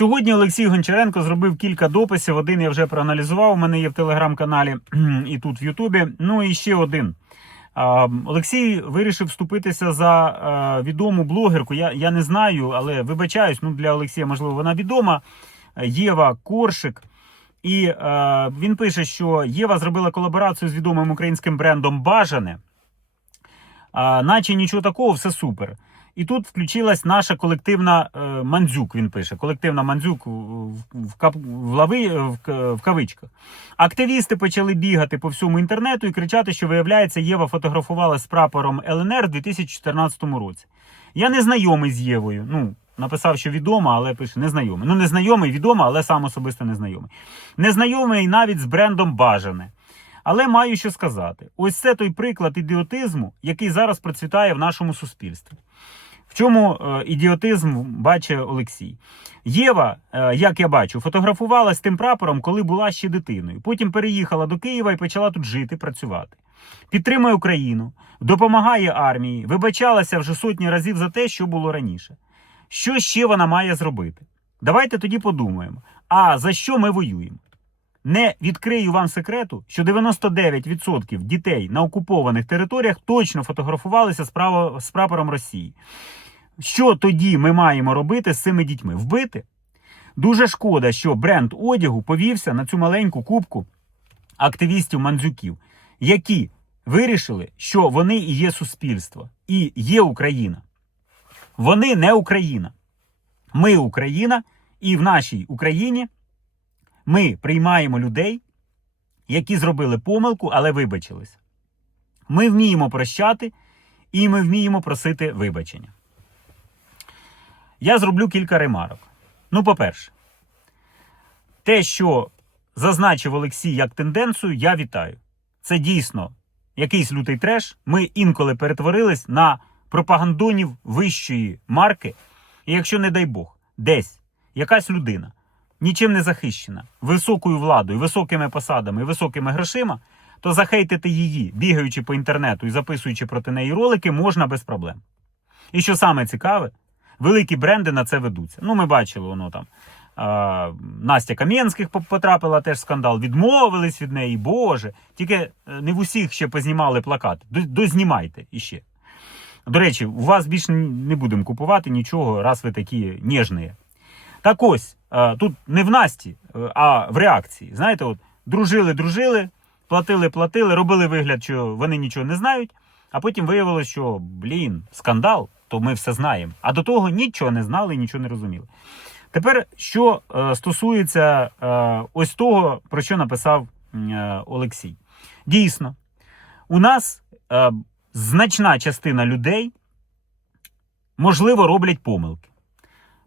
Сьогодні Олексій Гончаренко зробив кілька дописів. Один я вже проаналізував. У мене є в телеграм-каналі і тут в Ютубі. Ну і ще один. Олексій вирішив вступитися за е, відому блогерку. Я, я не знаю, але вибачаюсь. Ну для Олексія, можливо, вона відома. Е, Єва Коршик. І е, він пише, що Єва зробила колаборацію з відомим українським брендом Бажане. А, наче нічого такого, все супер. І тут включилась наша колективна е, мандзюк. Він пише: колективна мандзюк в, в, кап- в, лави, в, в кавичках. Активісти почали бігати по всьому інтернету і кричати, що виявляється, Єва фотографувала з прапором ЛНР в 2014 році. Я не знайомий з Євою. Ну, написав, що відома, але пише незнайомий. Ну, незнайомий, відома, але сам особисто незнайомий. Незнайомий навіть з брендом Бажане. Але маю що сказати: ось це той приклад ідіотизму, який зараз процвітає в нашому суспільстві. В чому е, ідіотизм бачить Олексій? Єва, е, як я бачу, фотографувалась з тим прапором, коли була ще дитиною. Потім переїхала до Києва і почала тут жити, працювати. Підтримує Україну, допомагає армії, вибачалася вже сотні разів за те, що було раніше. Що ще вона має зробити? Давайте тоді подумаємо: а за що ми воюємо? Не відкрию вам секрету, що 99% дітей на окупованих територіях точно фотографувалися з, право, з прапором Росії. Що тоді ми маємо робити з цими дітьми? Вбити? Дуже шкода, що бренд одягу повівся на цю маленьку кубку активістів-мандзюків, які вирішили, що вони і є суспільство, і є Україна. Вони не Україна. Ми Україна, і в нашій Україні ми приймаємо людей, які зробили помилку, але вибачились. Ми вміємо прощати і ми вміємо просити вибачення. Я зроблю кілька ремарок. Ну, по-перше, те, що зазначив Олексій як тенденцію, я вітаю. Це дійсно якийсь лютий треш. Ми інколи перетворились на пропагандонів вищої марки. І якщо, не дай Бог, десь якась людина нічим не захищена, високою владою, високими посадами високими грошима, то захейтити її, бігаючи по інтернету і записуючи проти неї ролики, можна без проблем. І що саме цікаве, великі бренди на це ведуться. Ну, ми бачили, воно там. Настя Кам'янських потрапила теж скандал, відмовились від неї, Боже. Тільки е, не в усіх ще познімали плакати. Дознімайте іще. До речі, у вас більше не будемо купувати нічого, раз ви такі ніжні. Так ось, е, тут не в Насті, е, а в реакції. Знаєте, от дружили, дружили, платили, платили, робили вигляд, що вони нічого не знають, а потім виявилося, що блін, скандал, то ми все знаємо. А до того нічого не знали, нічого не розуміли. Тепер, що е, стосується ось того, про що написав Олексій. Дійсно, у нас значна частина людей, можливо, роблять помилки.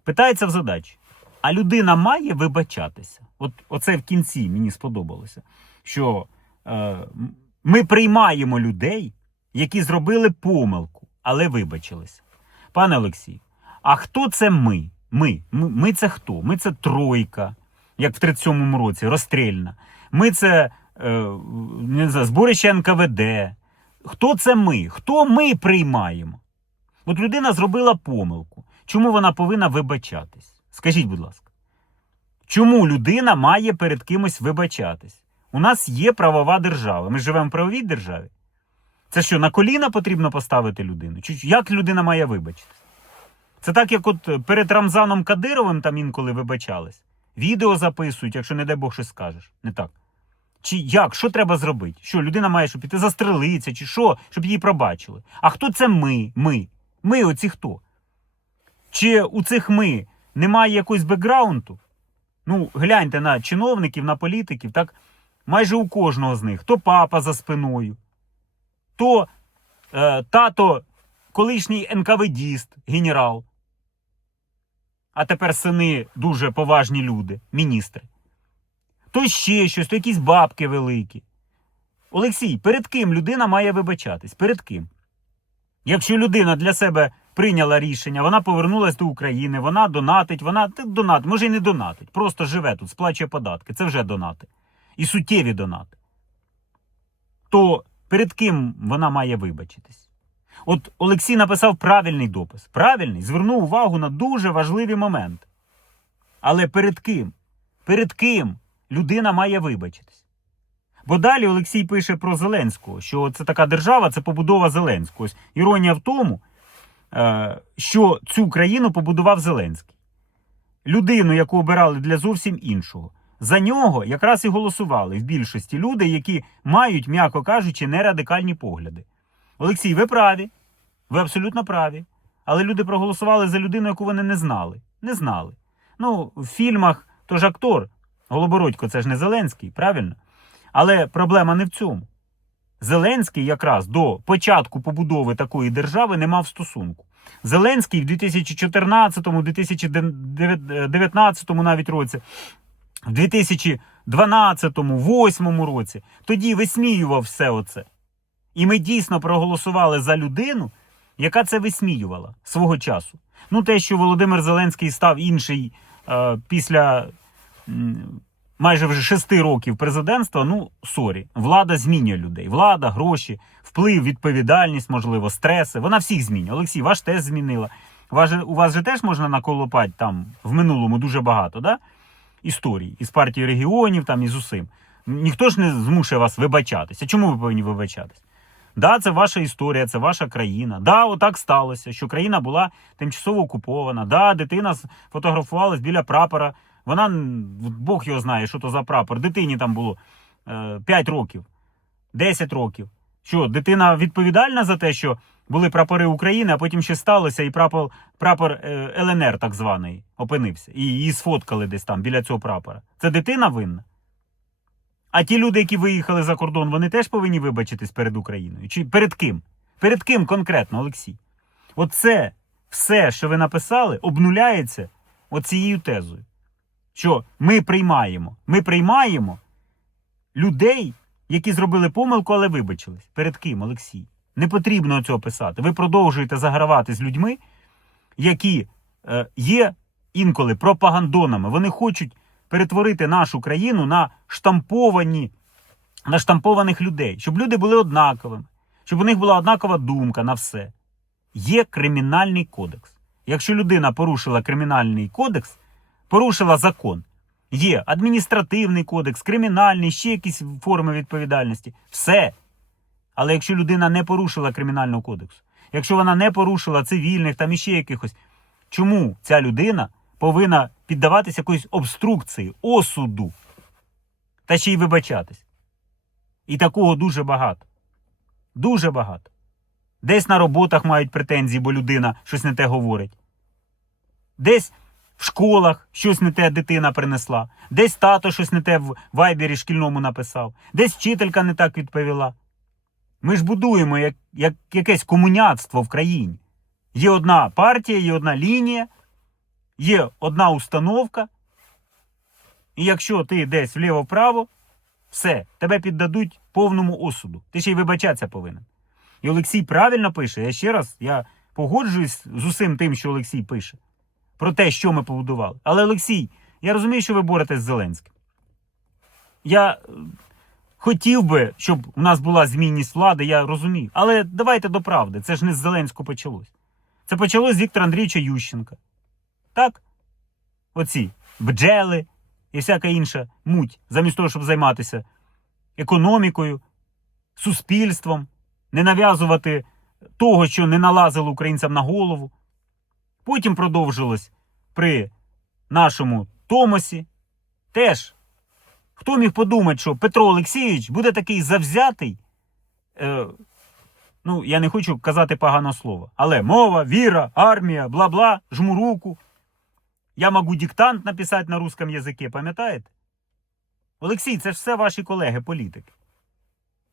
Питається в задачі: а людина має вибачатися? От оце в кінці мені сподобалося. Що е, ми приймаємо людей, які зробили помилку, але вибачилися. Пане Олексій, а хто це ми? Ми. Ми, ми це хто? Ми це тройка, як в 37-му році, розстрільна. Ми це е, не знаю, зборище НКВД. Хто це ми? Хто ми приймаємо? От людина зробила помилку. Чому вона повинна вибачатись? Скажіть, будь ласка. Чому людина має перед кимось вибачатись? У нас є правова держава. Ми живемо в правовій державі. Це що, на коліна потрібно поставити людину? Чи як людина має вибачитись? Це так, як от перед Рамзаном Кадировим там інколи вибачались. Відео записують, якщо, не дай Бог, щось скажеш. Не так. Чи як? Що треба зробити? Що людина має, щоб піти застрелитися, чи що, щоб її пробачили? А хто це ми? Ми? Ми оці хто? Чи у цих ми немає якогось бекграунду? Ну, гляньте на чиновників, на політиків, так майже у кожного з них. То папа за спиною, то е, тато колишній НКВДіст, генерал. А тепер сини дуже поважні люди, міністри. То ще щось, то якісь бабки великі. Олексій, перед ким людина має вибачатись? Перед ким? Якщо людина для себе прийняла рішення, вона повернулася до України, вона донатить, вона донат, може і не донатить, просто живе тут, сплачує податки. Це вже донати. І суттєві донати. То перед ким вона має вибачитись? От Олексій написав правильний допис. Правильний, звернув увагу на дуже важливі моменти. Але перед ким? Перед ким людина має вибачитись? Бо далі Олексій пише про Зеленського, що це така держава, це побудова Зеленського. Ось іронія в тому, що цю країну побудував Зеленський. Людину, яку обирали для зовсім іншого. За нього якраз і голосували в більшості люди, які мають, м'яко кажучи, нерадикальні погляди. Олексій, ви праві. Ви абсолютно праві. Але люди проголосували за людину, яку вони не знали. Не знали. Ну, в фільмах то ж актор. Голобородько, це ж не Зеленський, правильно? Але проблема не в цьому. Зеленський якраз до початку побудови такої держави не мав стосунку. Зеленський в 2014, 2019 навіть році, в 2012, 2008 році, тоді висміював все оце. І ми дійсно проголосували за людину, яка це висміювала свого часу. Ну, те, що Володимир Зеленський став інший е, після м, майже вже шести років президентства, ну, сорі, влада змінює людей. Влада, гроші, вплив, відповідальність, можливо, стреси. Вона всіх змінює. Олексій, ваш теж змінила. У вас же теж можна наколопати там в минулому дуже багато, да? історій із партії регіонів, там із усім. Ніхто ж не змушує вас вибачатися. Чому ви повинні вибачатись? Да, це ваша історія, це ваша країна. Да, отак сталося, що країна була тимчасово окупована. Да, дитина с- фотографувалась біля прапора. Вона Бог його знає, що то за прапор. Дитині там було е, 5 років, 10 років. Що, дитина відповідальна за те, що були прапори України, а потім ще сталося, і прапор, прапор е, ЛНР, так званий, опинився. І її сфоткали десь там біля цього прапора. Це дитина винна. А ті люди, які виїхали за кордон, вони теж повинні вибачитись перед Україною. Чи перед ким? Перед ким конкретно, Олексій? Оце все, що ви написали, обнуляється оцією тезою. Що ми приймаємо. Ми приймаємо людей, які зробили помилку, але вибачились. Перед ким, Олексій? Не потрібно цього писати. Ви продовжуєте загравати з людьми, які е, є інколи пропагандонами. Вони хочуть перетворити нашу країну на штамповані, на штампованих людей, щоб люди були однаковими, щоб у них була однакова думка на все. Є кримінальний кодекс. Якщо людина порушила кримінальний кодекс, порушила закон. Є адміністративний кодекс, кримінальний, ще якісь форми відповідальності. Все. Але якщо людина не порушила кримінального кодексу, якщо вона не порушила цивільних там іще якихось, чому ця людина повинна піддаватися якоїсь обструкції, осуду та ще й вибачатись? І такого дуже багато. Дуже багато. Десь на роботах мають претензії, бо людина щось не те говорить. Десь школах щось не те дитина принесла, десь тато щось не те в вайбері шкільному написав, десь вчителька не так відповіла. Ми ж будуємо як, як якесь комуняцтво в країні. Є одна партія, є одна лінія, є одна установка. І якщо ти десь вліво-вправо, все, тебе піддадуть повному осуду. Ти ще й вибачатися повинен. І Олексій правильно пише. Я ще раз я погоджуюсь з усім тим, що Олексій пише, про те, що ми побудували. Але Олексій, я розумію, що ви боретесь з Зеленським. Я е, хотів би, щоб у нас була змінність влади, я розумію. Але давайте до правди. Це ж не з Зеленського почалось. Це почалось з Віктора Андрійовича Ющенка. Так? Оці бджели і всяка інша муть, замість того, щоб займатися економікою, суспільством, не нав'язувати того, що не налазило українцям на голову. Потім продовжилось при нашому Томосі. Теж хто міг подумати, що Петро Олексійович буде такий завзятий. Е, ну, я не хочу казати погано слово. Але мова, віра, армія, бла-бла, жму руку. Я можу диктант написати на русском язикі, пам'ятаєте? Олексій, це ж все ваші колеги, політики.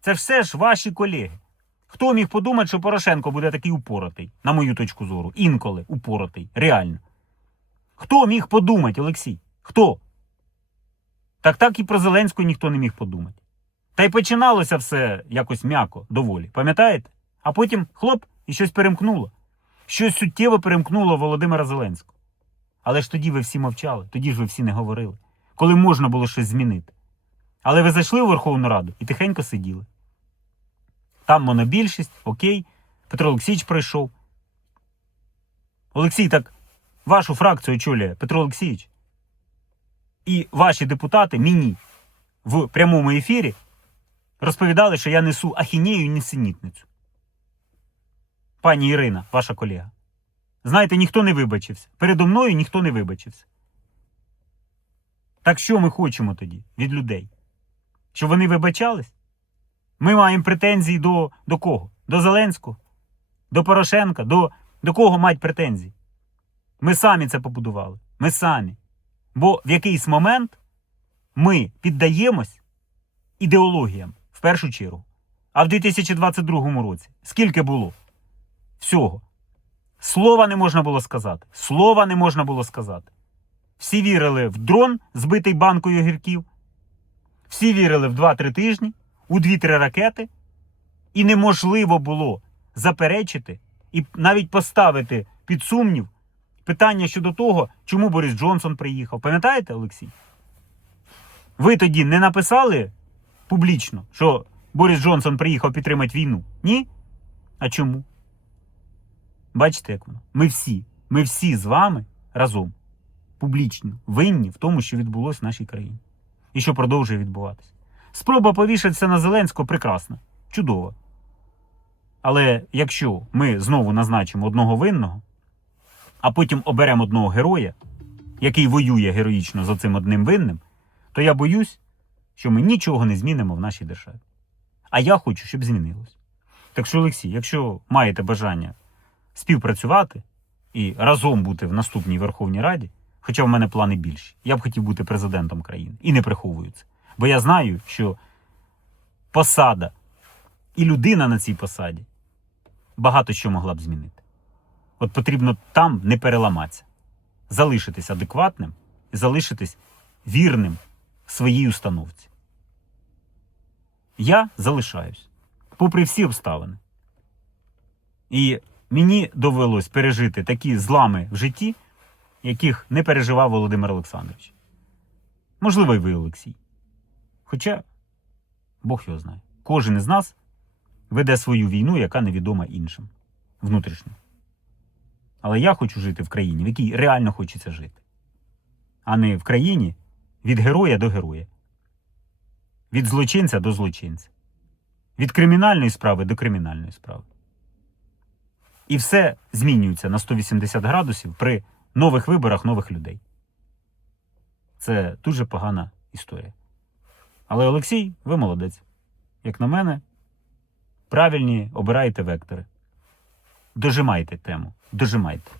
Це все ж ваші колеги. Хто міг подумати, що Порошенко буде такий упоротий, на мою точку зору, інколи упоротий, реально. Хто міг подумати, Олексій? Хто? Так так і про Зеленського ніхто не міг подумати. Та й починалося все якось м'яко, доволі. Пам'ятаєте? А потім хлоп і щось перемкнуло. Щось суттєво перемкнуло Володимира Зеленського. Але ж тоді ви всі мовчали, тоді ж ви всі не говорили, коли можна було щось змінити. Але ви зайшли у Верховну Раду і тихенько сиділи. Там монобільшість, окей. Петро Олексійович прийшов. Олексій, так вашу фракцію очолює Петро Олексійович. І ваші депутати мені в прямому ефірі розповідали, що я несу ахінею і несенітницю. Пані Ірина, ваша колега. Знаєте, ніхто не вибачився. Передо мною ніхто не вибачився. Так що ми хочемо тоді від людей? Щоб вони вибачались? Ми маємо претензії до, до кого? До Зеленського? До Порошенка? До, до кого мають претензії? Ми самі це побудували. Ми самі. Бо в якийсь момент ми піддаємось ідеологіям в першу чергу. А в 2022 році скільки було всього? Слова не можна було сказати. Слова не можна було сказати. Всі вірили в дрон, збитий банкою гірків. Всі вірили в 2-3 тижні, у 2-3 ракети. І неможливо було заперечити і навіть поставити під сумнів питання щодо того, чому Борис Джонсон приїхав. Пам'ятаєте, Олексій? Ви тоді не написали публічно, що Борис Джонсон приїхав підтримати війну? Ні? А чому? Бачите, як воно? Ми всі, ми всі з вами разом публічно винні в тому, що відбулося в нашій країні. І що продовжує відбуватися. Спроба повішатися на Зеленського прекрасна, чудова. Але якщо ми знову назначимо одного винного, а потім оберемо одного героя, який воює героїчно за цим одним винним, то я боюсь, що ми нічого не змінимо в нашій державі. А я хочу, щоб змінилось. Так що, Олексій, якщо маєте бажання співпрацювати і разом бути в наступній Верховній Раді, хоча в мене плани більші, я б хотів бути президентом країни і не приховую це. Бо я знаю, що посада і людина на цій посаді багато що могла б змінити. От потрібно там не переламатися, залишитись адекватним і залишитись вірним своїй установці. Я залишаюсь, попри всі обставини. І мені довелось пережити такі злами в житті, яких не переживав Володимир Олександрович. Можливо, і ви, Олексій. Хоча, Бог його знає, кожен із нас веде свою війну, яка невідома іншим внутрішньо. Але я хочу жити в країні, в якій реально хочеться жити, а не в країні від героя до героя, від злочинця до злочинця, від кримінальної справи до кримінальної справи. І все змінюється на 180 градусів при нових виборах нових людей. Це дуже погана історія. Але Олексій, ви молодець. Як на мене, правильні обираєте вектори. Дожимайте тему. Дожимайте.